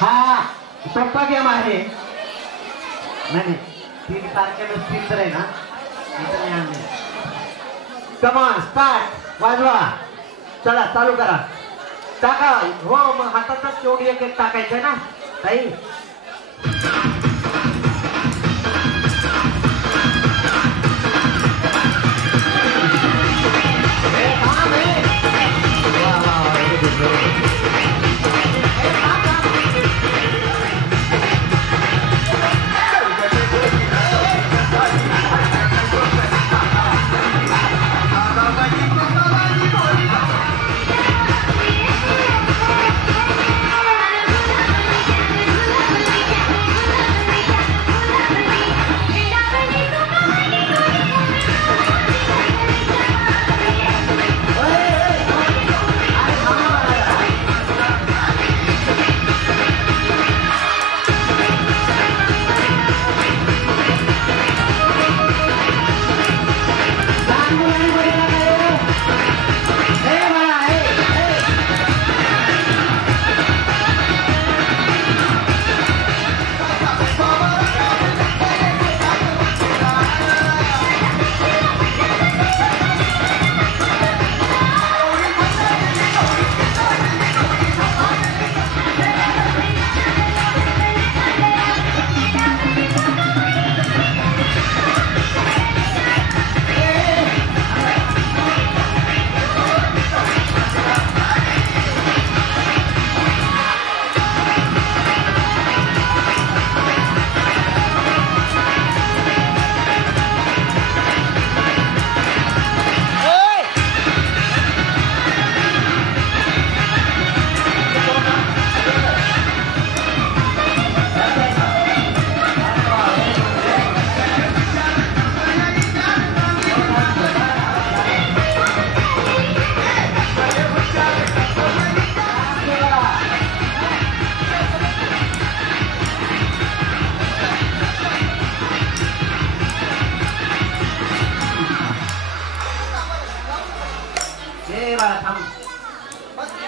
हा सोपा गेम आहे. नाही तीन सारखे नसतील तर आहे ना इथं नाही आणले. कमान स्टार्ट वाजवा. चला चालू करा. टाका. हो मग हातातच तेवढी एक एक टाकायचं ना ताई.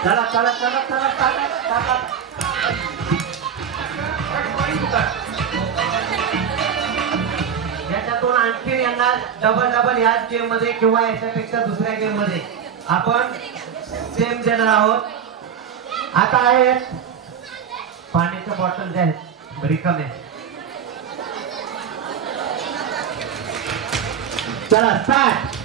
चला चला चला चला चला. याच्यातून आणखी यांना डबल ह्याच गेम मध्ये किंवा याच्यापेक्षा दुसऱ्या गेम मध्ये आपण सेम देणार आहोत. आता आहेत पाण्याच्या बॉटल ज्या आहेत रिकामे. चला स्टार्ट.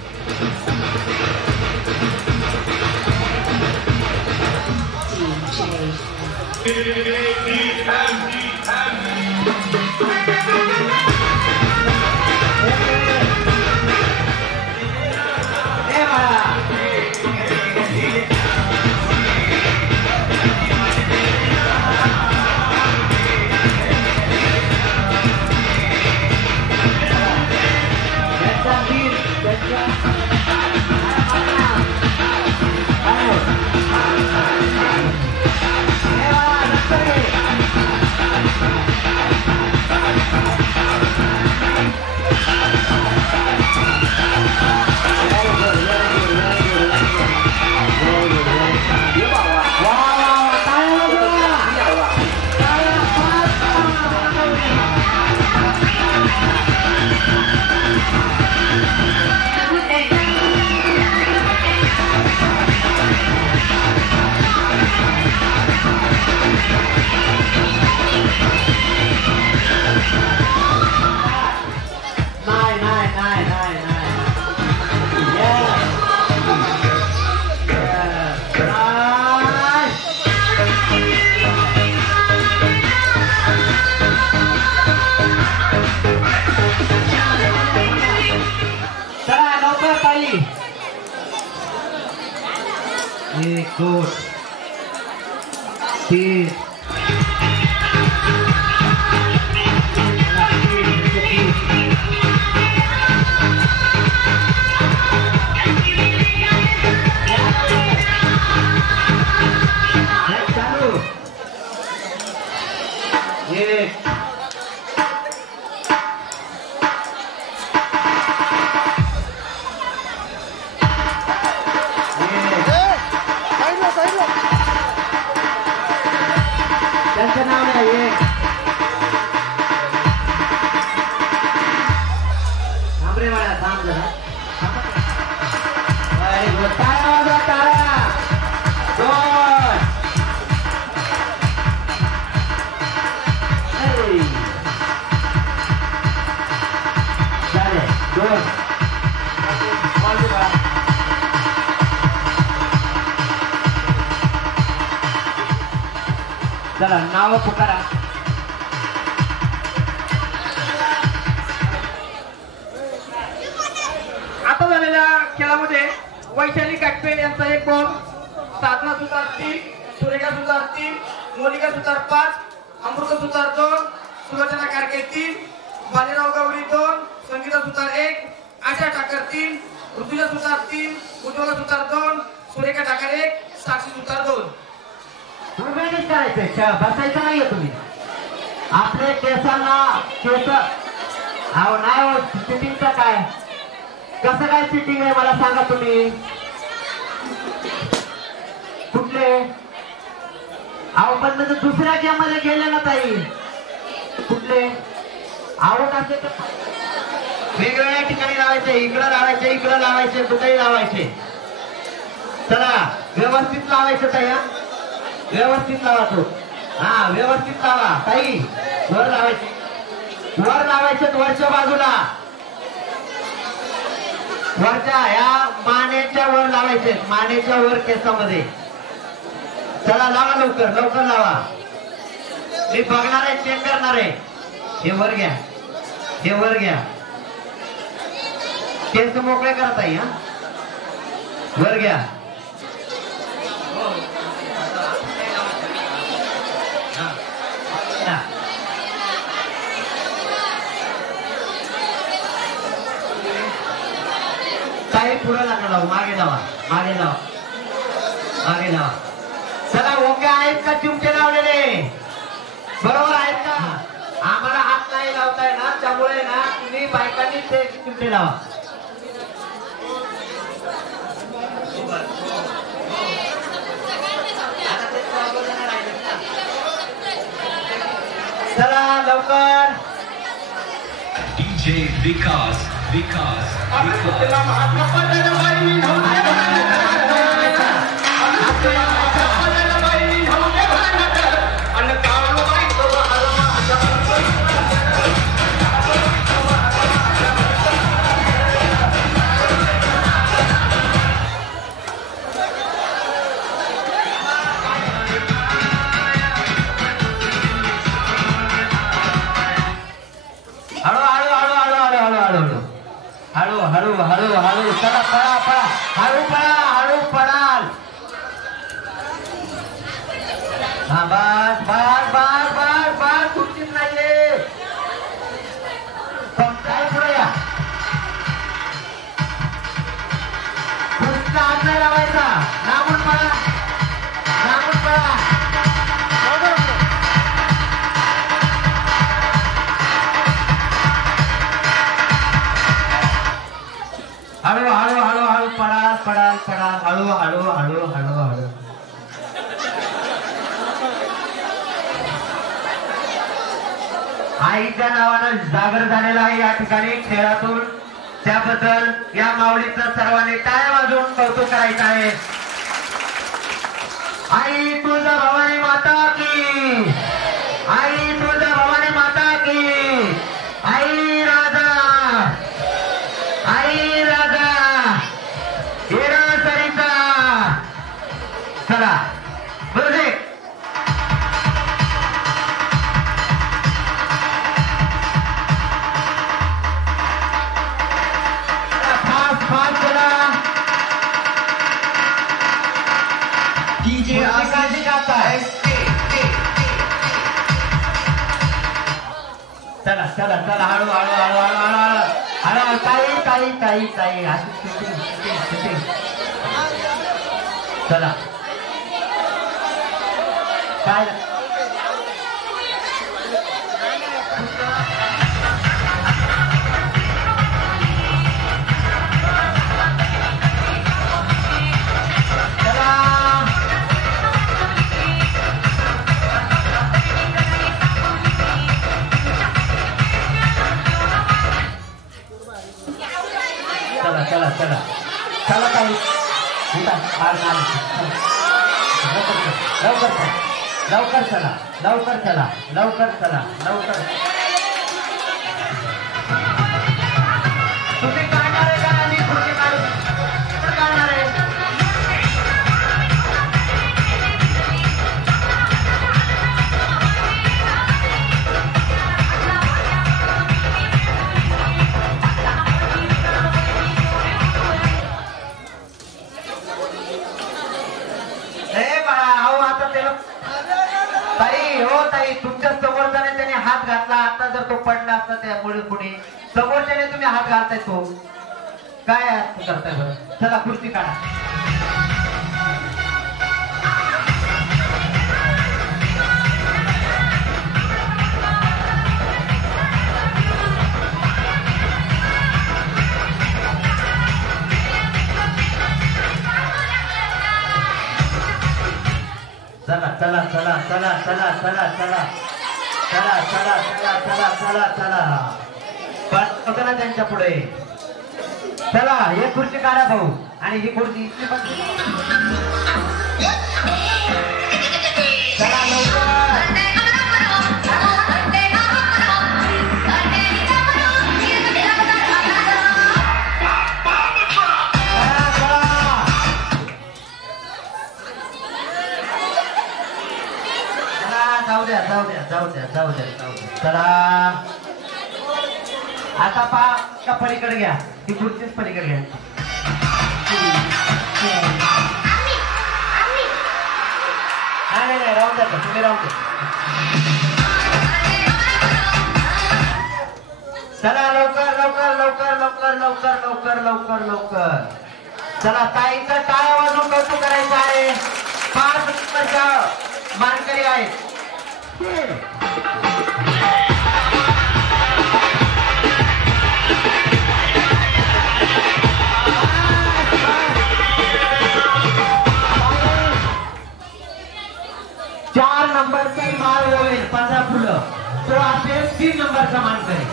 एक दो तीन चालू एक त्यांचं नाव नाही थांबरे मला थांब जरा टाळा वाजवा टाळा दोन चालेल दोन चला नाव पुकारा आता झालेल्या खेळामध्ये वैशाली काटपे यांचा एक बॉल, साधना सुतार 3, सुरेखा सुतार 3, मोनिका सुतार 5, अमृता सुतार 2, सुलोचना कारके 3, बालेराव गवळी 2, संगीता सुतार 1, आशा ठाकर 3, ऋतुजा सुतार 3, उज्ज्वला सुतार 2, सुरेखा ठाकर 1, साक्षी सुतार 2. तुम्ही करायचंय बसायचं नाहीये तुम्ही आपले केसांना केस अहो नाही हो सिटिंगचं काय कसं काय सिटिंग आहे मला सांगा तुम्ही कुठले अहो पण म्हणजे दुसऱ्या गेम मध्ये गेले ना ताई कुठले आवड असे तर वेगवेगळ्या ठिकाणी लावायचे इकडं लावायचे इकडं लावायचे कुठेही लावायचे चला व्यवस्थित लावायचं ताई व्यवस्थित लावा तो हा व्यवस्थित लावा ताई वर लावायचे वरच्या बाजूला वरच्या ह्या मानेच्या वर लावायचे मानेच्या वर केसामध्ये चला लावा लवकर लावा मी बघणार आहे चेक करणार आहे हे वर घ्या केस मोकळे करता येईल हा वर घ्या काही पुढे लागला लावू मागे लावा चला ओके आहेत का चिमटे लावलेले बरोबर आहेत का आम्हाला हात नाही लावताय ना त्यामुळे ना तुम्ही बायकांनी ते चिमटे लावा चला लवकर डीजे विकास हळू चला पळा हळू पळाल हा बस तुमचीच नाहीये पुढे या पुढचा हात नाही लावायचा लांबून पळा हळू पडाल हळू आईच्या नावानं जागर झालेला आहे या ठिकाणी खेळातून त्याबद्दल या माऊलीचं सर्वांनी टाळ्या वाजवून कौतुक करायचं आहे आई तुळजा भवानी माता की आई राजा हिरा सरिता चला म्युझिक फास्ट चला डीजे आकाशी गाता है चला हळू ताई चला काय लवकर चला लवकर चला लवकर चला लवकर. तुम्ही काढणार आहे का? मी खुर्ची काढू काढणार आहे. ताई हो ताई, तुमच्या समोरच्याने त्याने हात घातला. आता जर तो पडला असता त्यामुळे पुढे समोरच्याने तुम्ही हात घालताय, तो काय करताय बरं? चला खुर्ची काढा. चला चला चला चला चला चला चला चला चला चला चला चला चला पण होतं ना त्यांच्या पुढे. चला हे खुर्ची काढा भाऊ. आणि ही खुर्ची इथली पण चला लवकर. जाऊ द्या जाऊ द्या जाऊ द्या जाऊ द्या जाऊ द्या. चला आता का पलीकडे घ्या. ती खुर्चीच पलीकडे घ्या. नाही नाही राहून द्या, तुम्ही राहून द्या. चला लवकर लवकर लवकर लवकर लवकर लवकर लवकर लवकर. चला ताईचं टाळ्या वाजवून कौतुक करायचं आहे. 5 नंबरच्या मानकरी आहेत. चार नंबरचा माल होईल 15 फुलं, तो असेल 3 नंबरचा मानकरी.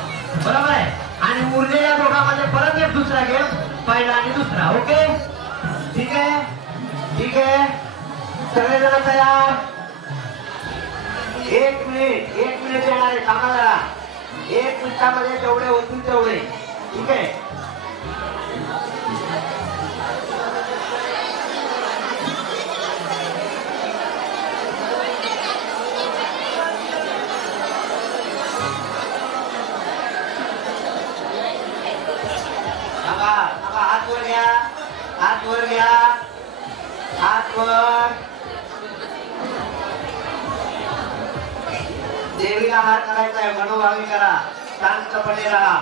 बरोबर आहे. आणि उरलेल्या दोघांमध्ये परत एक दुसरा गेम, पहिला आणि दुसरा. ओके ठीक आहे ठीक आहे. सगळेजण तयार. 1 मिनिट येणार आहे. थांबा जरा. 1 मिनिटामध्ये जेवढे होतील तेवढे. ठीक आहे. हात वर घ्या. हात वर घ्या. हात वर. देवीला हार करायचा आहे. मनोभावी करा. शांतपणे राहा.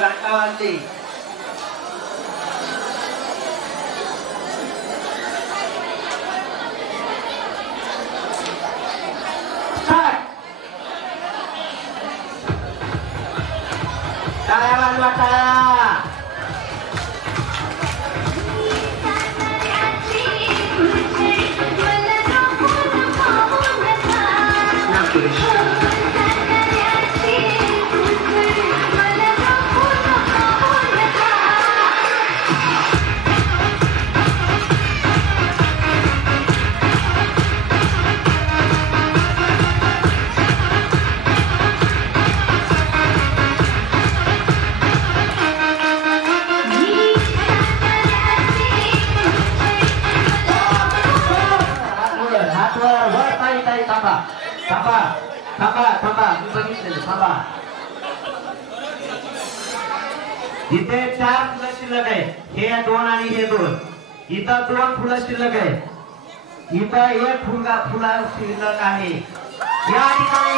घंटा वाजली. टाळ्या वाजवा. टाळ्या. थांबा थांबा थांबा. मी बघितलेलं. थांबा. इथे 4 फुलं शिल्लक आहे. हे 2 आणि हे 2. इथं 2 फुलं शिल्लक आहे. इथं 1 फुला शिल्लक आहे. या ठिकाणी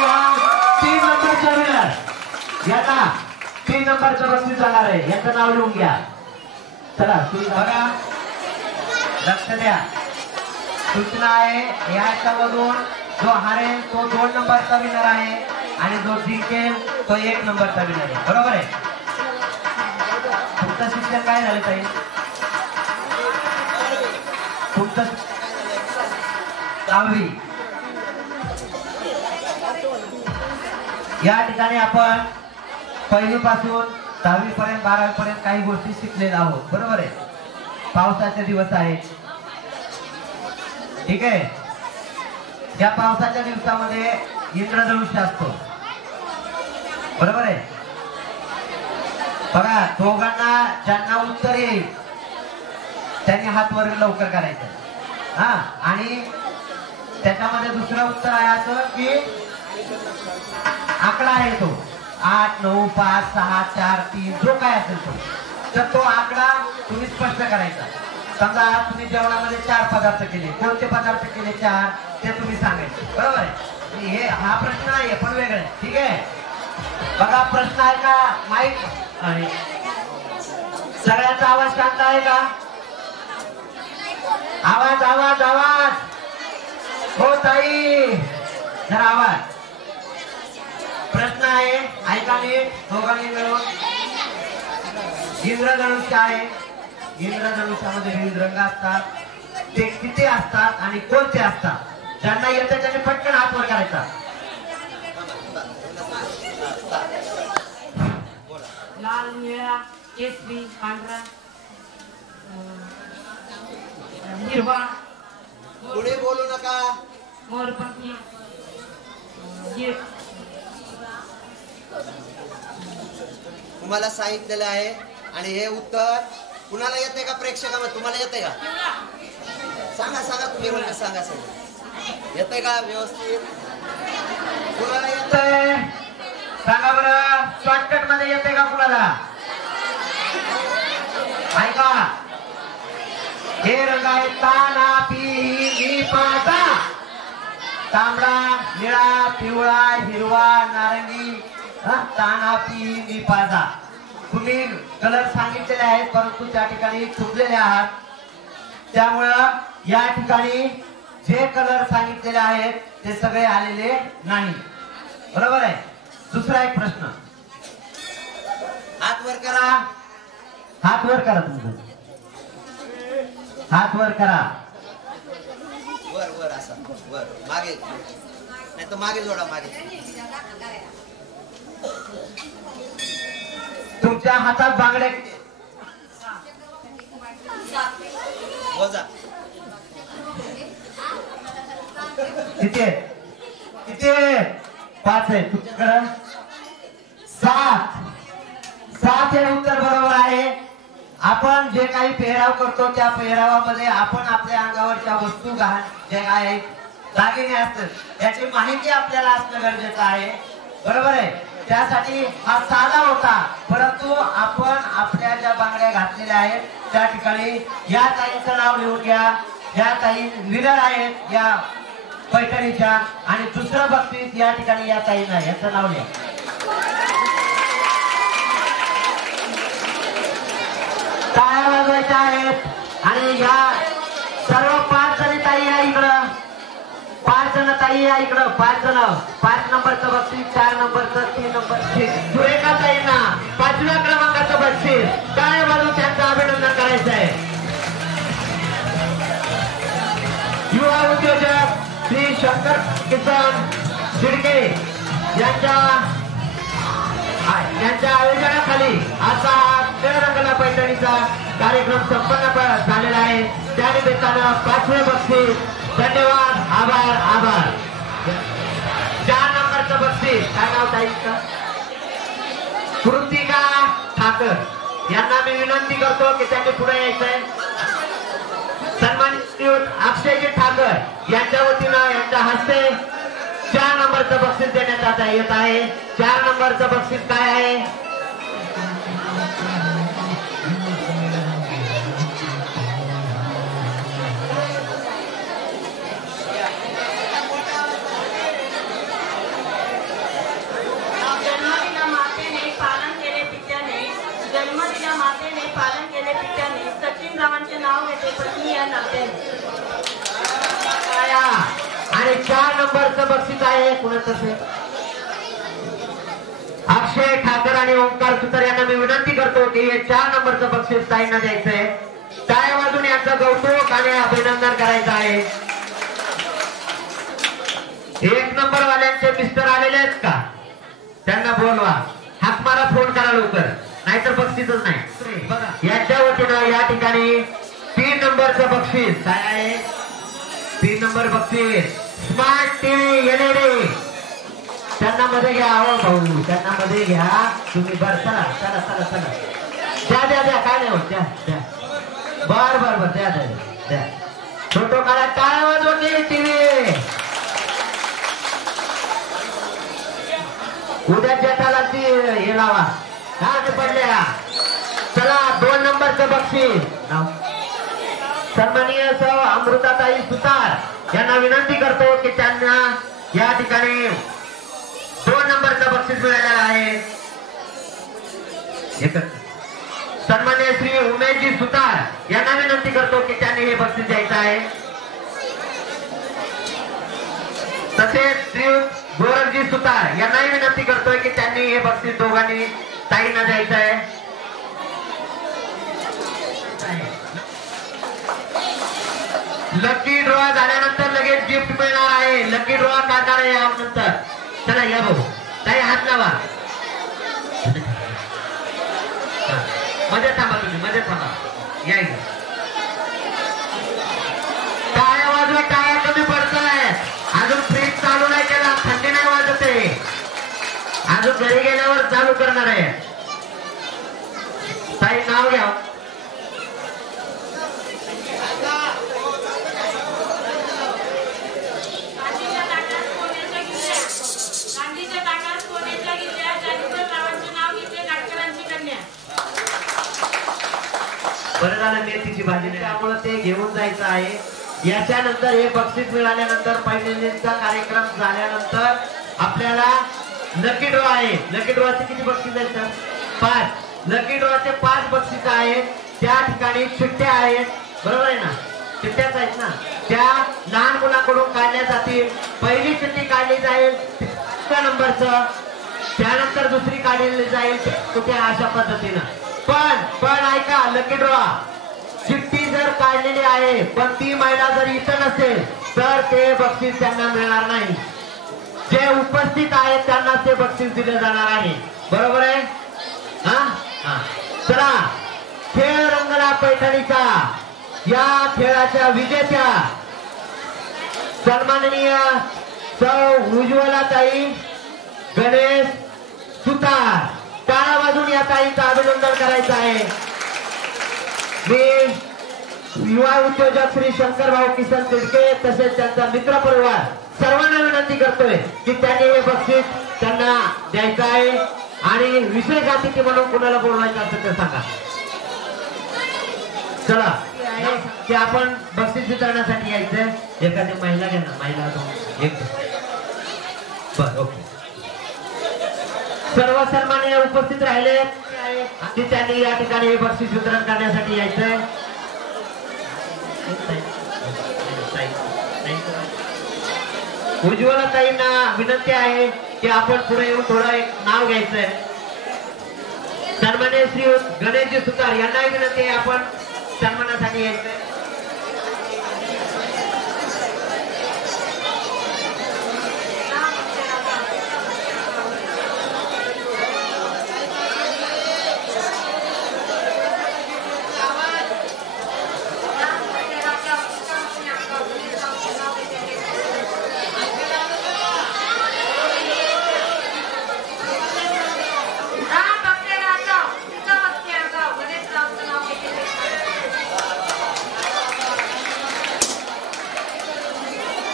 3 नंबरचा विनर. याचा 3 नंबरचं बक्षीस जाणार आहे. याचं नाव लिहून घ्या. चला बघा. लक्ष द्या. सूचना आहे याच्यामधून जो हारेल तो 2 नंबरचा विनर आहे आणि जो जिंकेल तो 1 नंबरचा विनर आहे. बरोबर आहे. तुमचं शिक्षण काय झालं ताई? तुमचं 10वी. या ठिकाणी आपण पहिलीपासून 10वी पर्यंत 12वी पर्यंत काही गोष्टी शिकलेल्या आहोत, बरोबर आहे. पावसाचे दिवस आहेत, ठीक आहे. या पावसाच्या दिवसामध्ये इंद्रधनुष्य असतो, बरोबर आहे. बघा, दोघांना ज्यांना उत्तर येईल त्यांनी हात वर लवकर करायचं. हा, आणि त्याच्यामध्ये दुसरं उत्तर आहे असं की आकडा आहे तो 8 9 5 6 4 3 जो काय असेल तो, तर तो आकडा तुम्ही स्पष्ट करायचा. समजा तुम्ही जेवणामध्ये 4 पदार्थ केले, कोणते पदार्थ केले 4 ते तुम्ही सांगायचे, बरोबर आहे. हे हा प्रश्न नाहीये पण वेगळं आहे, ठीक आहे. बघा, प्रश्न आहे का माईक आणि सगळ्यांचा आवाज शांत आहे का? आवाज आवाज आवाज हो ताई, जरा आवाज. प्रश्न आहे, ऐका नीट दोघांनी मिळून. इंद्रधनुष्य आहे, इंद्रधनुष्यामध्ये विविध रंग असतात, ते किती असतात आणि कोणते असतात? ज्यांना येतं त्याने पटकन हात वर करायचा. लाल, निळा, केसरी, पांढरा, हिरवा, पुढे बोलू नका. मोरपंखी, तुम्हाला सांगितलेलं आहे. आणि हे उत्तर कुणाला येते का? प्रेक्षकांना तुम्हाला येते का? सांगा सांगा, तुम्ही बोलले सांगा. सांगा येते का व्यवस्थित? कुणाला येतंय सांगा बरं. शॉर्टकट मध्ये येते का कुणाला? ऐका, हे रंग आहे ताना पी नी पाता. तांबडा, निळा, पिवळा, हिरवा, नारंगी, ताना पी नी पाता. तुम्ही कलर सांगितलेले आहेत परंतु त्या ठिकाणी चुकलेले आहात. त्यामुळं या ठिकाणी जे कलर सांगितलेले आहेत ते सगळे आलेले नाही, बरोबर आहे. दुसरा एक प्रश्न, हात वर करा. हात वर करा, तुमचं हात वर करा. वर वर असा वर, मागे नाही तर मागे जोडा. मागे तुमच्या हातात बांगड्या वजा किती आहे? किती आहे? 5 आहे. तुमच्याकडं 7. 7 हे उत्तर बरोबर आहे. आपण जे काही पेहराव करतो त्या पेहरावामध्ये आपण आपल्या अंगावरच्या वस्तू जे आहेत, दागिने असतात, त्याची माहिती आपल्याला असणं गरजेचं आहे, बरोबर आहे. त्यासाठी हा साधा होता, परंतु आपण आपल्या ज्या बांगड्या घातलेल्या आहेत त्या ठिकाणी या ताईंचं नाव लिहून घ्या. या ताई विनर आहेत या पैठणीच्या. आणि दुसरं बक्षीस या ठिकाणी या ताईंना, याचं नाव लिहा. टाळ्या वाजवायच्या आहेत. आणि या सर्व 5 जणी ताई या इकडं, 5 जण ताई या इकडं, 5 जण. 5 नंबरचं बक्षीस, 4 नंबरचं, 3 नंबरचं. सुरेखा ताईंना 5व्या क्रमांकाचं बक्षीस. टाळ्या वाजवून त्यांचं अभिनंदन करायचं आहे. युवा उद्योजक श्री शंकर किसन शिर्के यांच्या आयोजनाखाली असा हा रंगला पैठणीचा कार्यक्रम संपन्न झालेला आहे. त्यानिमित्तानं 5वे बक्षीस. धन्यवाद, आभार आभार. 4 नंबरचं बक्षीस, काय नाव ताईचं? कृतिका ठाकर यांना मी विनंती करतो की त्यांनी पुढे यायचंय. सन्मानित अक्षयजी ठाकर यांच्या वतीनं यांच्या हस्ते 4 नंबरचं बक्षीस देण्यात येत आहे. 4 नंबरचं बक्षीस काय आहे? पालन केले पित्याने सचिन रावांचे नाव घेते पत्नी या नात्याने. आणि 4 नंबरचं बक्षीस आहे कुणाचं? अक्षय ठाकर आणि ओंकार सुतार यांना मी विनंती करतो की हे 4 नंबरचं बक्षीस ताईंना द्यायचंय. टाळ्या वाजून यांचं कौतुक आणि अभिनंदन करायचं आहे. 1 नंबर वाल्यांचे मिस्टर आलेले आहेत का? त्यांना बोलवा. हाक मला फोन करा लवकर, नाहीतर बक्षीसच नाही. बघा याच्या वतीनं या ठिकाणी 3 नंबरचं बक्षीस काय आहे? 3 नंबर बक्षीस स्मार्ट टीव्ही LED. त्यांना मध्ये घ्या. हो भाऊ त्यांना मध्ये घ्या तुम्ही. बर चला चला चला चला द्या द्या द्या. काय नाही होत द्या द्या. बर बर बर द्या द्या द्या. फोटो काढा. टाळ्या वाजवून टीव्ही. उद्या जटाला ती हे लावा. काय पडल्या. चला 2 नंबरचं बक्षीस सन्माननीय सौ अमृताताई सुतार यांना विनंती करतो की त्यांना या ठिकाणी 2 नंबरचं बक्षीस मिळालेलं आहे. सन्माननीय श्री उमेशजी सुतार यांना विनंती करतो की त्यांनी हे बक्षीस द्यायचं आहे. तसेच श्री गोरखजी सुतार यांनाही विनंती करतोय की त्यांनी हे बक्षीस दोघांनी ताईंना द्यायचं आहे. लकी ड्रॉ झाल्यानंतर लगेच गिफ्ट मिळणार आहे. लकी ड्रॉ काढणार आहे यानंतर. चला या भाऊ ताई हात लावा. मध्ये थांबा तुम्ही. मध्ये थांबा. या टाळ्या वाजवा. टाळ्या कमी पडताय. अजून फ्रीज चालू नाही केला. थंडी नाही वाजत आहे. अजून घरी गेल्यावर चालू करणार आहे. ताई नाव घ्या. बरं झालं मेथीची भाजी नाही, त्यामुळे ते घेऊन जायचं आहे. याच्यानंतर हे बक्षीस मिळाल्यानंतर पहिल्यांदा कार्यक्रम झाल्यानंतर आपल्याला लकी ड्रॉ आहे. लकी ड्रॉचे किती बक्षीस आहेत सर? 5. लकी ड्रॉचे 5 बक्षीस आहेत. त्या ठिकाणी चिठ्ठ्या आहेत. बरोबर आहे ना? चिठ्ठ्याच आहेत ना? त्या लहान मुलांकडून काढल्या जातील. पहिली चिठ्ठी काढली जाईल 5 नंबरचं. त्यानंतर दुसरी काढली जाईल कुठे अशा पद्धतीनं. पण ऐका लकी ड्रॉ चिठ्ठी जर काढलेली आहे पण ती महिला जर इथं नसेल तर ते बक्षीस त्यांना मिळणार नाही. जे उपस्थित आहेत त्यांना ते बक्षीस दिले जाणार आहे. बरोबर आहे? हा चला खेळ रंगला पैठणीचा. या खेळाच्या विजेत्या सन्माननीय सौ उज्ज्वलाताई गणेश सुतार. टाळ्या वाजून या ताईंचं अभिनंदन करायचं आहे. मी युवा उद्योजक श्री शंकरभाऊ किसन तिडके तसेच त्यांचा मित्र परिवार सर्वांना विनंती करतोय की त्यांनी हे बक्षीस त्यांना द्यायचं आहे. आणि विशेष अतिथी म्हणून कुणाला बोलवायचं असेल तर सांगा. चला की आपण बक्षीस वितरणासाठी यायचं. एखादी महिला घ्या ना. महिला एक बर ओके. सर्व सन्माननीय उपस्थित राहिले की त्यांनी या ठिकाणी हे बक्षीस वितरण करण्यासाठी यायचंय. उज्ज्वलाताईंना विनंती आहे की आपण पुढे येऊन थोडं एक नाव घ्यायचंय. सन्माननीय श्री गणेशजी सुतार यांनाही विनंती आहे आपण सन्मानासाठी यायचंय.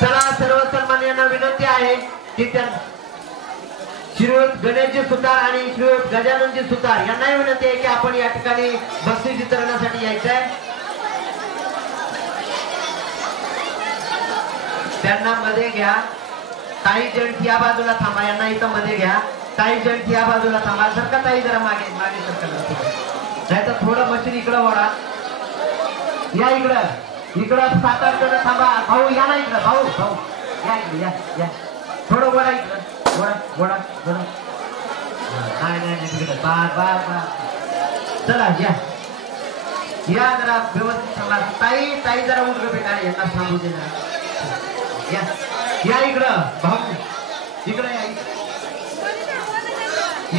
चला सर्व सन्मान्यांना विनंती आहे की त्या श्रीयुत गणेशजी सुतार आणि श्रीयुत गजाननजी सुतार यांनाही विनंती आहे की आपण या ठिकाणी बक्षीस वितरणासाठी यायचंय. त्यांना मध्ये घ्या. ताई जंट या बाजूला थांबा. यांना इथं मध्ये घ्या. ताई जंट या बाजूला थांबा. जर का ताई जरा मागे मागे सरकार नाही तर थोडं मशीन इकडं वळा. या इकडं 7-8 जण थांबा. भाऊ या ना इकडं. भाऊ या इकडे या थोडं वळा इकडं. वळा नाही बा चला या जरा व्यवस्थित थांबा. ताई जरा उठलं बेटा. यांना थांबू दे जरा. या इकडं भाऊ इकडं या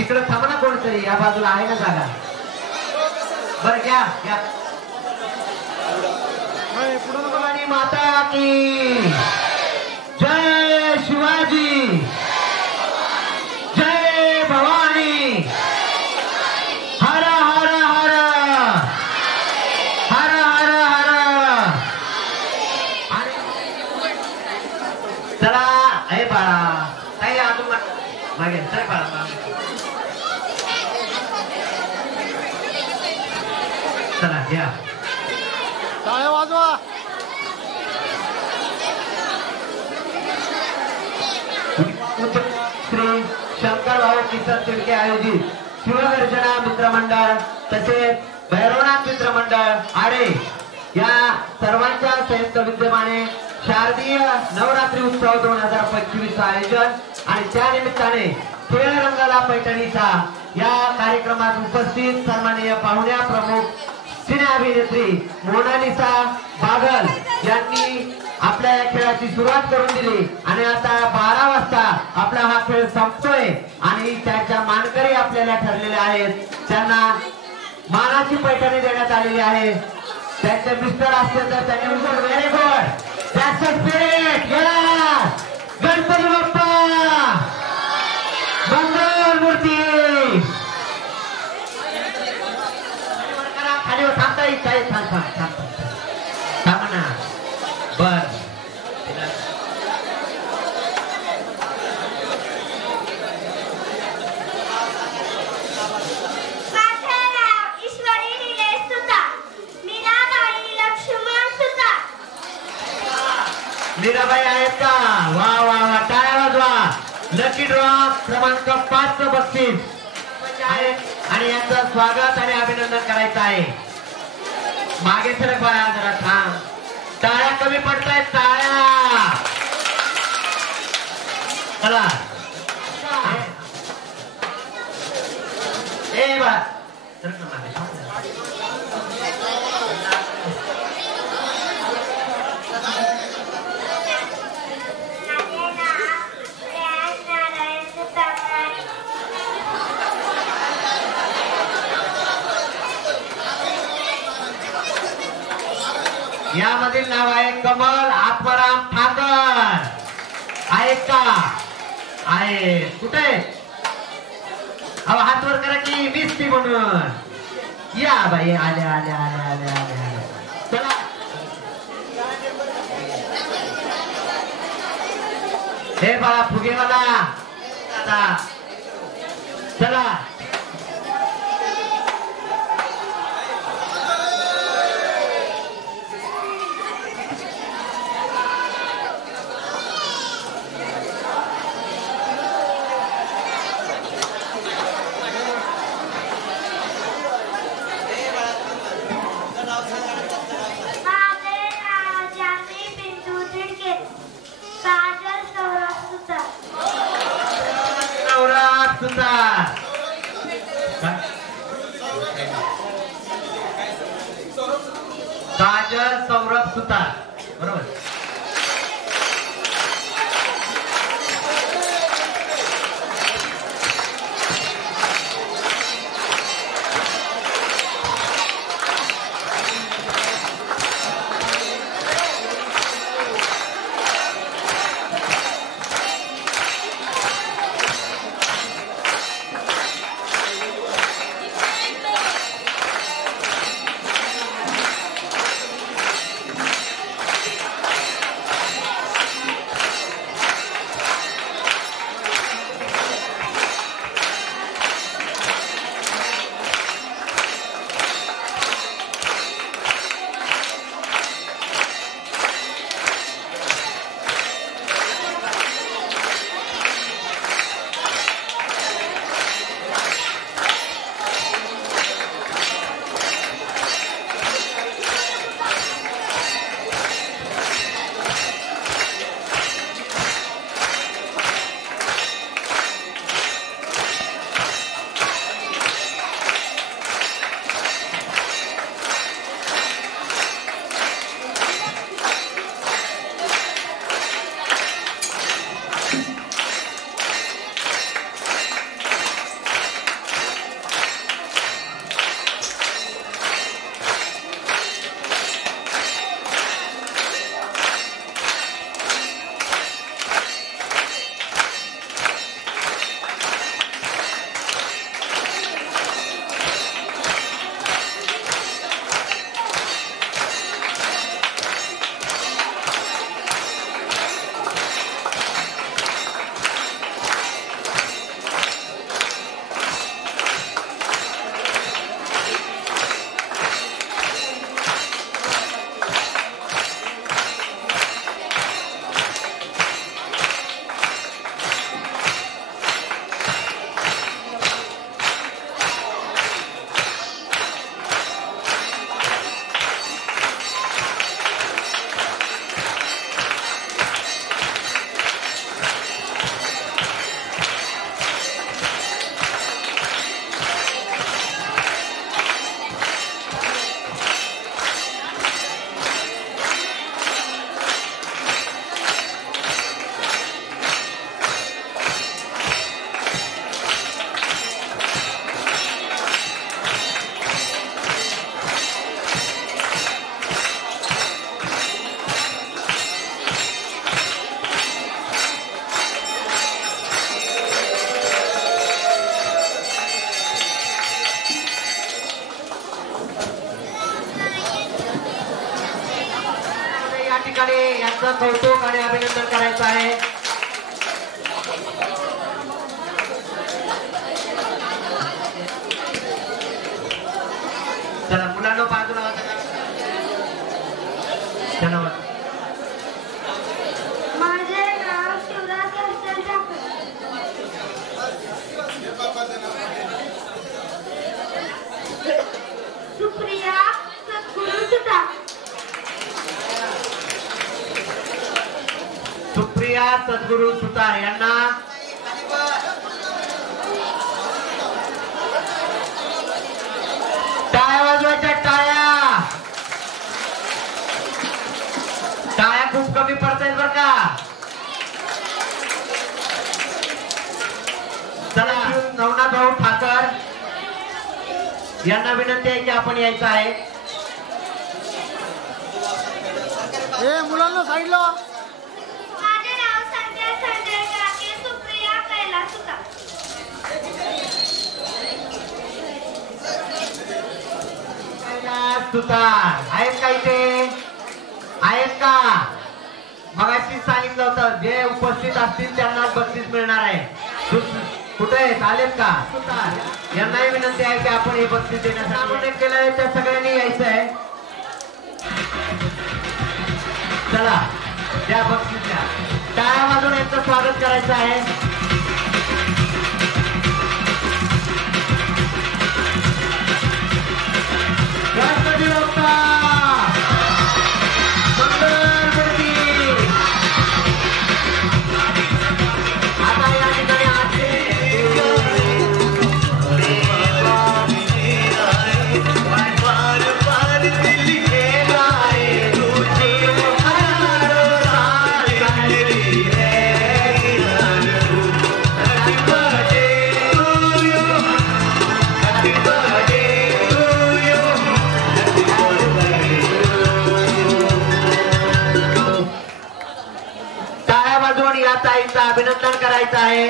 इकडं थांबा ना. कोणतरी या बाजूला आहे ना जागा बरं घ्या घ्या भवानी माता की जय शिवाजी जय भवानी हर हर हर हर हर हर चला हे बाळा काही अजून मागे चल बाळा चला घ्या टाळ्या वाजवा श्री शंकरभाऊ किसन तिडके आयोजित शिवगर्जना मित्रमंडळ तसेच भैरवनाथ मित्रमंडळ आडे या सर्वांच्या संयुक्त विद्यमाने शारदीय नवरात्री उत्सव 2025 आयोजन आणि त्या निमित्ताने खेळ रंगाला पैठणीचा या कार्यक्रमात उपस्थित सन्माननीय पाहुण्या प्रमुख सिने अभिनेत्री मोनालिसा बागल यांनी आपल्या या खेळाची सुरुवात करून दिली आणि आता 12 वाजता आपला हा खेळ संपतोय आणि त्याच्या मानकरी आपल्याला ठरलेले आहेत त्यांना मानाची पैठणी देण्यात आलेली आहे त्यांचे मिस्टर असतील तर त्यांनी very good that's a spirit Ganpati Bappa Mangal Murti खाली थांबता येईल थांब ना बर मीराबाई आहेत का वा वा वा टाळ्या वाजवा लकी ड्रॉ क्रमांक 5 चं बक्षीस आणि यांचं स्वागत आणि अभिनंदन करायचं आहे मागे सरक बाळा जरा थांब टाळ्या कमी पडतायत टाळ्या चला ए बाळा सरक ना मागे यामधील नाव आहे कमल आत्माराम ठाकर आहे का आहे कुठे अहो हात वर करा की मिस्ती म्हणून या बाई आले आले आले आले आले आले चला हे बाळा फुगेवाला आता चला काजल सौरभ सुतार बरोबर या ठिकाणी यांचं कौतुक आणि अभिनंदन करायचं आहे. चला मुलांना बाजूला वाचा. चला माझे नाव शिवराज हर्षल ठाकरे. सुप्रिया सद्गुरू सुतार. सुप्रिया सद्गुरू सुतार यांना टाळ्या वाजवायच्या. टाळ्या टाळ्या खूप कमी पडतायत बरं का. चला नवनाथ भाऊ ठाकर यांना विनंती आहे की आपण यायचं आहे. ए मुलांना साईडला वा. माझे नाव संध्या संजय काके. सुप्रिया कैलास सुतार. सुतार आहेत का इथे? आहेत का? मगाशी सांगितलं होतं जे उपस्थित असतील त्यांना बक्षीस मिळणार आहे. कुठे आहेत? आलेत का? सुतार यांनाही विनंती आहे की आपण हे बक्षीस देण्यासाठी केलं आहे त्या सगळ्यांनी यायचं आहे. चला त्या बक्षीसच्या टाळ्या वाजवून यांचं स्वागत करायचं आहे. गणपती बाप्पा मंगल मूर्ती. आता या ठिकाणी या ताईंचं अभिनंदन करायचं आहे.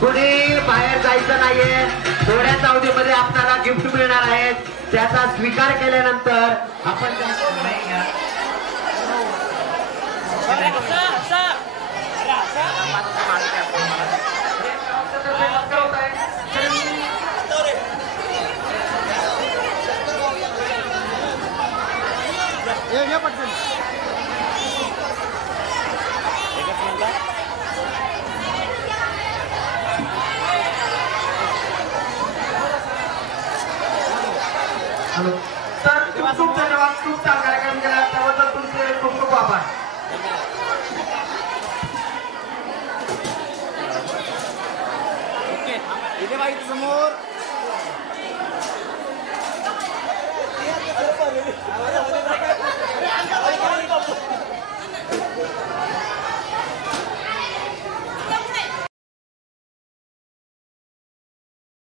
कुणी बाहेर जायचं नाहीये. थोड्याच अवधीमध्ये आपल्याला गिफ्ट मिळणार आहे. त्याचा स्वीकार केल्यानंतर आपण तर खूप खूप धन्यवाद. खूप चांगला कार्यक्रम केला त्याबद्दल तुमचे खूप खूप आभार.